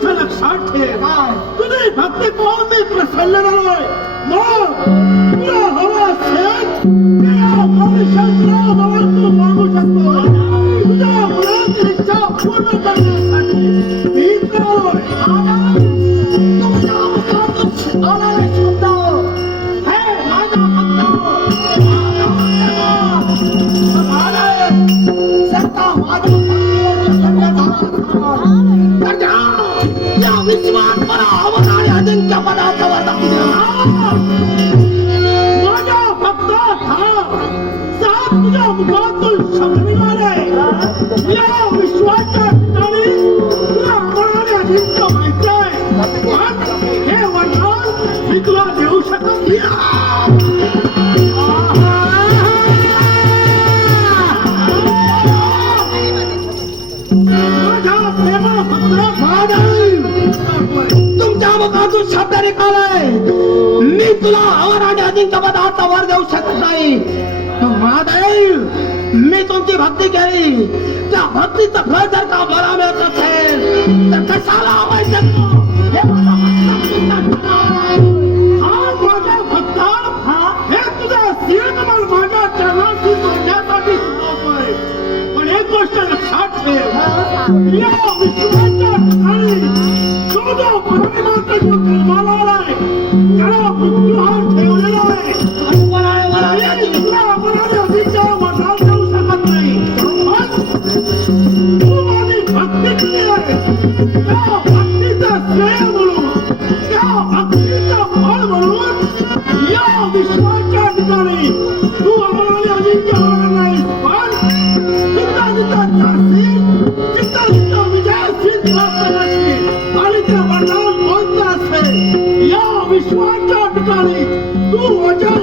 लक्षात ठेव तुझी भक्ती पाहून मी प्रसन्न झालोय मग तुला हवा असेल तू मागू शकतो तुझ्या मुलाची इच्छा पूर्ण करण्यासाठी मी इथं आलोय तुमच्या मुखातून आलेले शब्द हे माझा भक्त या विश्वात मला अवधारी अजिंक्य पदार्थावर दाखवू द्या माझ्या भक्तात सात तुझ्या मुखातून शब्द निघाले या विश्वाच्या ठिकाणी तुला अवधारी अजिंक्य माहितीये हे वर्णन मी तुला देऊ शकत तुमच्या मुखातून शब्द निघालाय मी तुला अवराडी अजिंक्य पदार्थावर देऊ शकत नाही महादेव मी तुमची भक्ती केली त्या भक्तीचं फळ जर का मला मिळत असेल तर कशाला हे माझा भक्ता हे तुझा शिरकमल माझ्या चरणाशी जोडण्यासाठी सुचवतोय पण एक गोष्ट लक्षात ठेव या विश्वाच्या ठिकाणी जो परमेश्वर जो जन्माला आलाय त्याला मृत्यूहार ठेवलेला आहे तुला अपराधी अभिजय वरदान देऊ शकत नाही तू माझी भक्ती केली आहे त्या भक्तीचं श्रेय म्हणून त्या भक्तीचं फळ म्हणून या विश्वाच्या ठिकाणी तू अपराधी अभिजय होणार नाहीस पण जिथं जिथं जाशील तिथं तिथं विजयशील प्राप्त करशील आणि ते वरदान कोणतं असेल या विश्वाच्या ठिकाणी तू वचन